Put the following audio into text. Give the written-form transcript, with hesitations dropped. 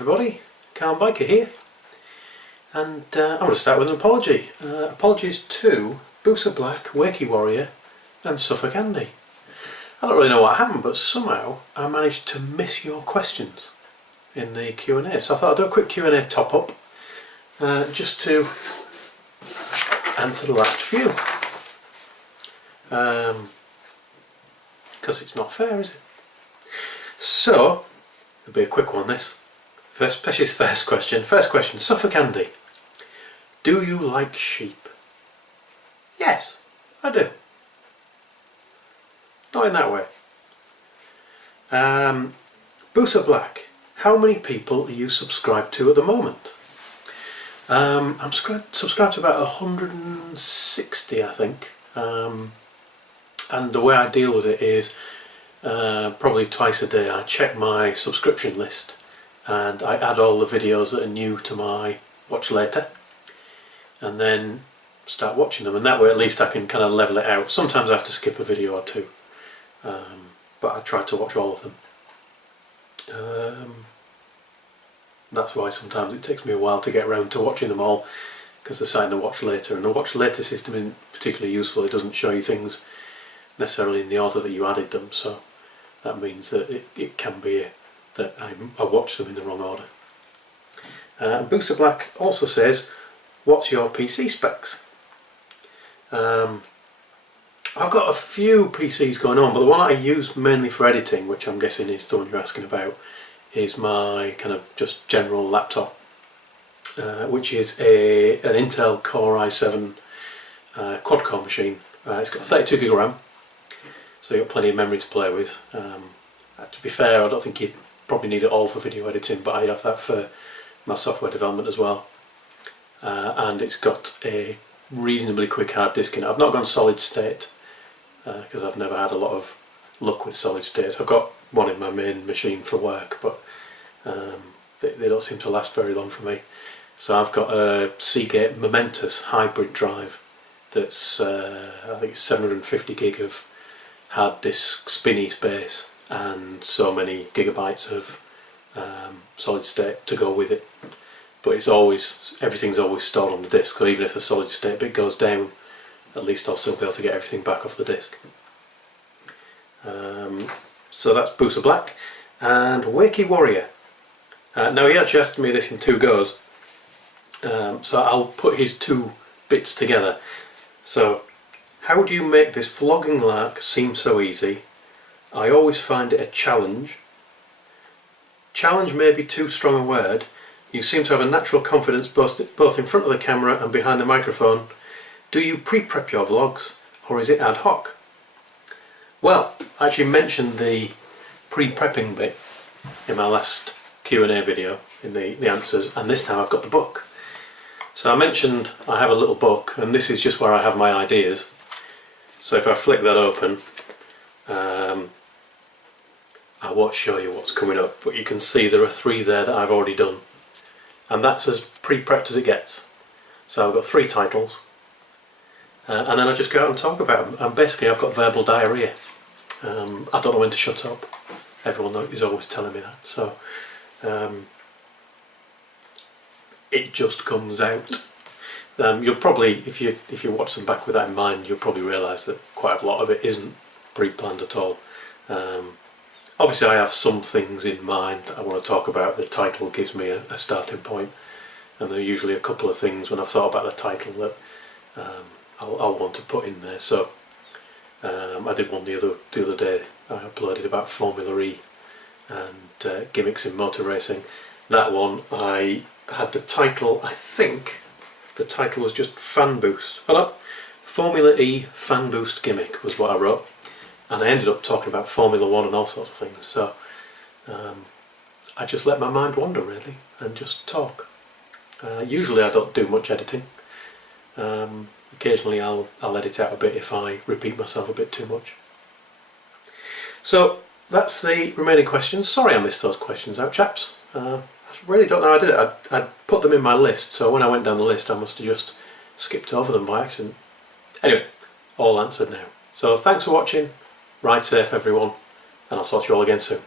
everybody, Calm Biker here, and I'm going to start with an apology. Apologies to Booster Black, Wakey Warrior and Suffolk Andy. I don't really know what happened, but somehow I managed to miss your questions in the Q&A, so I thought I'd do a quick Q&A top up just to answer the last few, because it's not fair, is it? So it'll be a quick one, this. First question, Suffolk Andy. Do you like sheep? Yes, I do. Not in that way. Booster Black, how many people are you subscribed to at the moment? I'm subscribed to about 160, I think. And the way I deal with it is probably twice a day I check my subscription list and I add all the videos that are new to my watch later and then start watching them, and that way at least I can kind of level it out. Sometimes I have to skip a video or two, but I try to watch all of them. That's why sometimes it takes me a while to get around to watching them all, because they're sat in the watch later, and the watch later system isn't particularly useful. It doesn't show you things necessarily in the order that you added them, so that means that it can be that I watch them in the wrong order. Booster Black also says, what's your PC specs? I've got a few PCs going on, but the one I use mainly for editing, which I'm guessing is the one you're asking about, is my kind of just general laptop, which is an Intel Core i7 quad-core machine. It's got 32GB RAM, so you've got plenty of memory to play with. To be fair, I don't think you probably need it all for video editing, but I have that for my software development as well. And it's got a reasonably quick hard disk in it. I've not gone solid state because I've never had a lot of luck with solid states. I've got one in my main machine for work, but they don't seem to last very long for me. So I've got a Seagate Momentous hybrid drive that's I think it's 750 gig of hard disk spinny space and so many gigabytes of solid state to go with it. But everything's always stored on the disk, so even if the solid state bit goes down, at least I'll still be able to get everything back off the disk. So that's Booster Black. And Wakey Warrior. Now he actually asked me this in two goes, so I'll put his two bits together. So, how do you make this vlogging lark seem so easy? I always find it a challenge. Challenge may be too strong a word. You seem to have a natural confidence both in front of the camera and behind the microphone. Do you pre-prep your vlogs, or is it ad hoc? Well, I actually mentioned the pre-prepping bit in my last Q&A video, in the answers, and this time I've got the book. So I mentioned I have a little book, and this is just where I have my ideas. So if I flick that open, I won't show you what's coming up, but you can see there are 3 there that I've already done. And that's as pre-prepped as it gets. So I've got 3 titles, and then I just go out and talk about them. And basically I've got verbal diarrhea. I don't know when to shut up. Everyone is always telling me that. So it just comes out. You'll probably, if you watch them back with that in mind, you'll probably realise that quite a lot of it isn't pre-planned at all. Obviously I have some things in mind that I want to talk about. The title gives me a starting point, and there are usually a couple of things when I've thought about the title that I'll want to put in there. So I did one the other day. I uploaded about Formula E and gimmicks in motor racing. That one I had the title, I think the title was just Fan Boost. Formula E Fan Boost Gimmick was what I wrote. And I ended up talking about Formula 1 and all sorts of things, so I just let my mind wander really and just talk. Usually I don't do much editing. Occasionally I'll edit out a bit if I repeat myself a bit too much. So that's the remaining questions. Sorry I missed those questions out, chaps. I really don't know how I did it. I'd put them in my list, so when I went down the list I must have just skipped over them by accident. Anyway, all answered now. So thanks for watching. Ride safe everyone, and I'll talk to you all again soon.